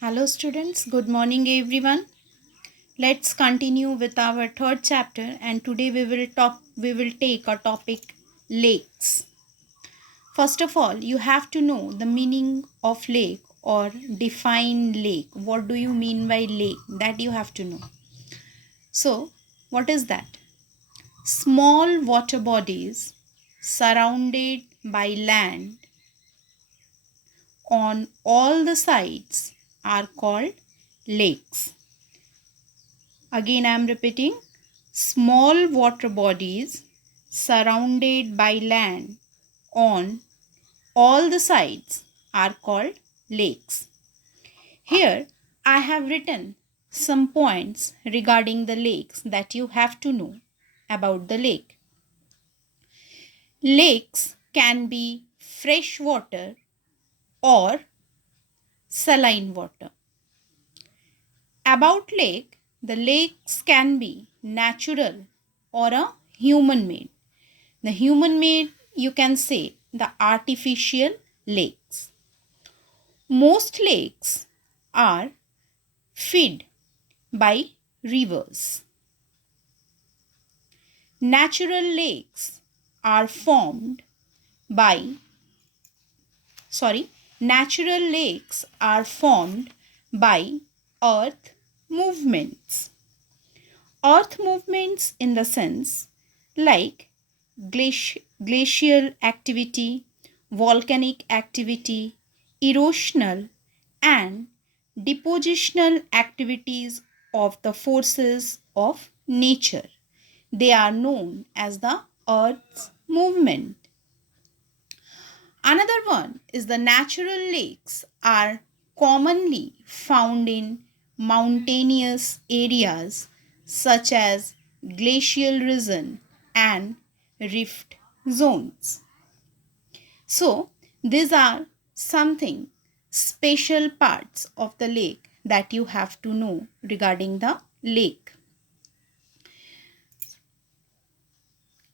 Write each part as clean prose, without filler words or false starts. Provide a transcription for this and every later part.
Hello students, good morning everyone. Let's continue with our third chapter and today we will take a topic lakes. First of all, you have to know the meaning of lake or define lake. What do you mean by lake? That you have to know. So, what is that? Small water bodies surrounded by land on all the sides are called lakes. Again, I am repeating small water bodies surrounded by land on all the sides are called lakes. Here, I have written some points regarding the lakes that you have to know about the lake. Lakes can be fresh water or saline water. About lake, the lakes can be natural or a human made. The human made, you can say the artificial lakes. Most lakes are fed by rivers. Natural lakes are formed by, sorry, natural lakes are formed by earth movements. Earth movements in the sense like glacial activity, volcanic activity, erosional and depositional activities of the forces of nature. They are known as the Earth's movement. Another one is the natural lakes are commonly found in mountainous areas such as glacial region and rift zones. So, these are something special parts of the lake that you have to know regarding the lake.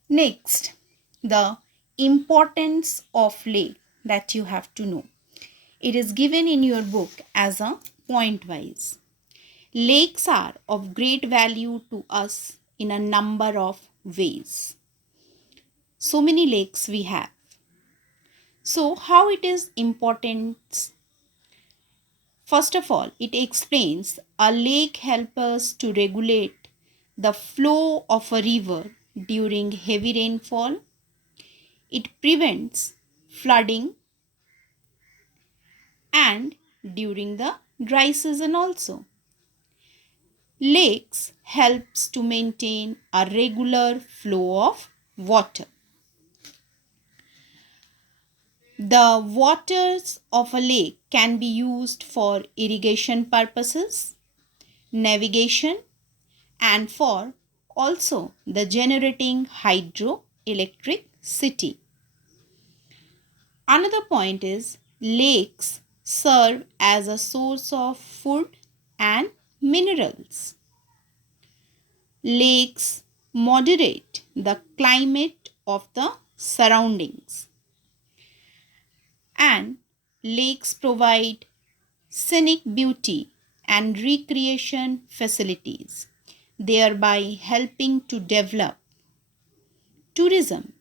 Next, the importance of lake that you have to know. It is given in your book as a point wise. Lakes are of great value to us in a number of ways. So many lakes we have. So, how it is important? First of all, it explains a lake helps us to regulate the flow of a river during heavy rainfall. It prevents flooding and during the dry season also. Lakes helps to maintain a regular flow of water. The waters of a lake can be used for irrigation purposes, navigation, and for also the generating hydroelectricity. Another point is lakes serve as a source of food and minerals. Lakes moderate the climate of the surroundings, and lakes provide scenic beauty and recreation facilities, thereby helping to develop tourism.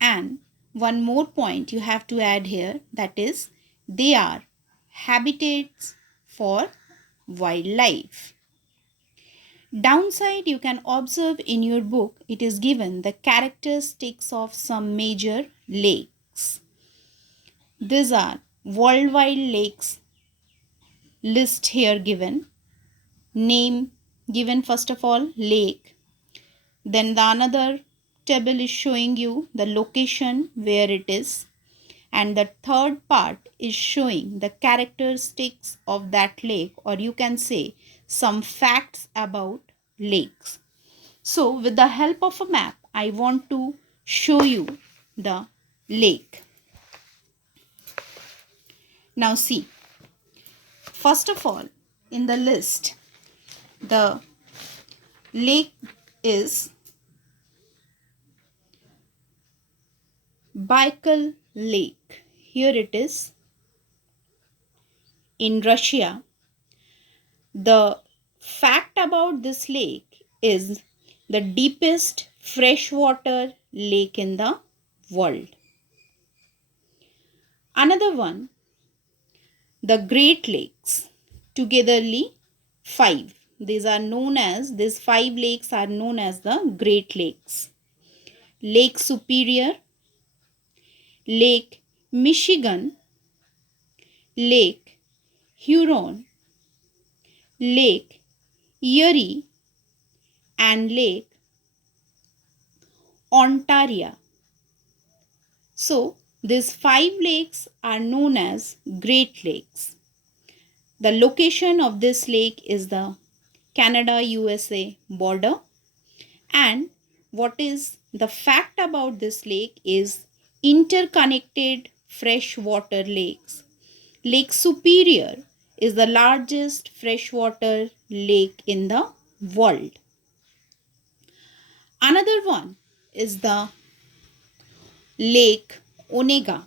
And one more point you have to add here, that is they are habitats for wildlife. Downside, you can observe in your book, it is given the characteristics of some major lakes. These are worldwide lakes list here given. Name given first of all, lake. Then the another table is showing you the location where it is. And the third part is showing the characteristics of that lake, or you can say some facts about lakes. So, with the help of a map, I want to show you the lake. Now, see, first of all, in the list, the lake is Baikal lake. Here it is in Russia. The fact about this lake is the deepest freshwater lake in the world. Another one, the Great Lakes, togetherly five. These 5 lakes are known as the Great Lakes. Lake Superior, Lake Michigan, Lake Huron, Lake Erie, and Lake Ontario. So, these 5 lakes are known as Great Lakes. The location of this lake is the Canada USA border, and what is the fact about this lake is interconnected freshwater lakes. Lake Superior is the largest freshwater lake in the world. Another one is the Lake Onega.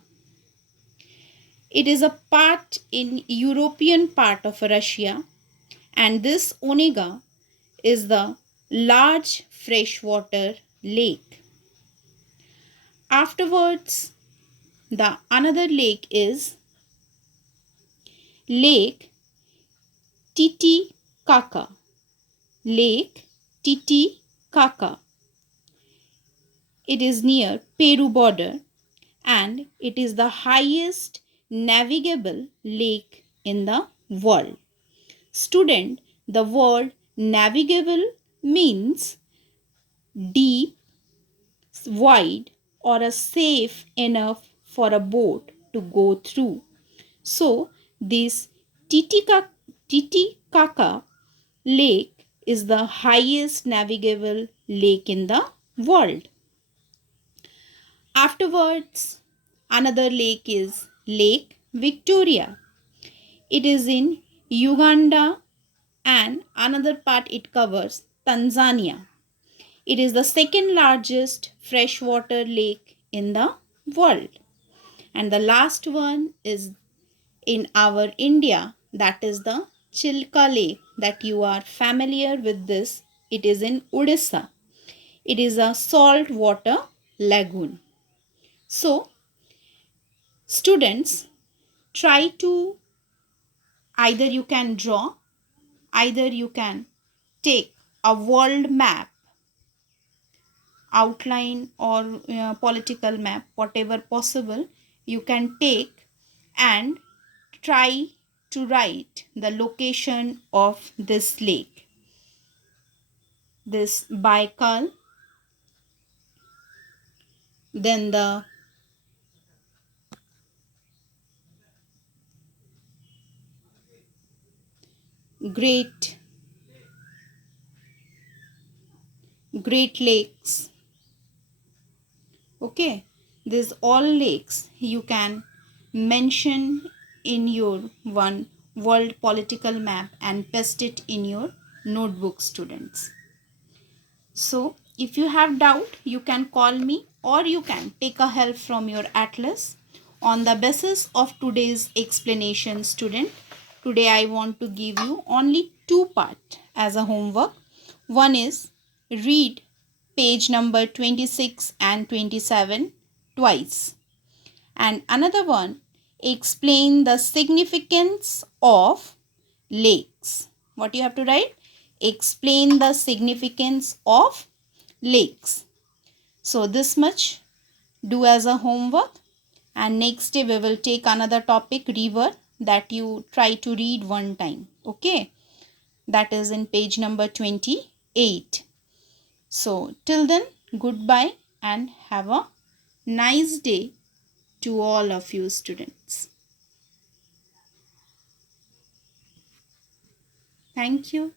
It is a part in European part of Russia, and this Onega is the large freshwater lake. Afterwards, the another lake is Lake Titicaca. Lake Titicaca. It is near Peru border, and it is the highest navigable lake in the world. Student, the word navigable means deep, wide, or a safe enough for a boat to go through. So, this Titicaca lake is the highest navigable lake in the world. Afterwards, another lake is Lake Victoria. It is in Uganda, and another part it covers Tanzania. It is the second largest freshwater lake in the world. And the last one is in our India, that is the Chilka Lake, that you are familiar with this. It is in Odisha. It is a salt water lagoon. So, students, try to either you can draw, either you can take a world map, outline, or political map, whatever possible you can take, and try to write the location of this lake. This Baikal, then the Great Lakes. Okay, these all lakes you can mention in your one world political map and paste it in your notebook, students. So, if you have doubt, you can call me, or you can take a help from your atlas. On the basis of today's explanation, student, today I want to give you only 2 parts as a homework. One is read page number 26 and 27 twice. And another one, explain the significance of lakes. What you have to write? Explain the significance of lakes. So this much do as a homework, and next day we will take another topic, river, that you try to read one time. Okay, that is in page number 28. So till then, goodbye and have a nice day to all of you, students. Thank you.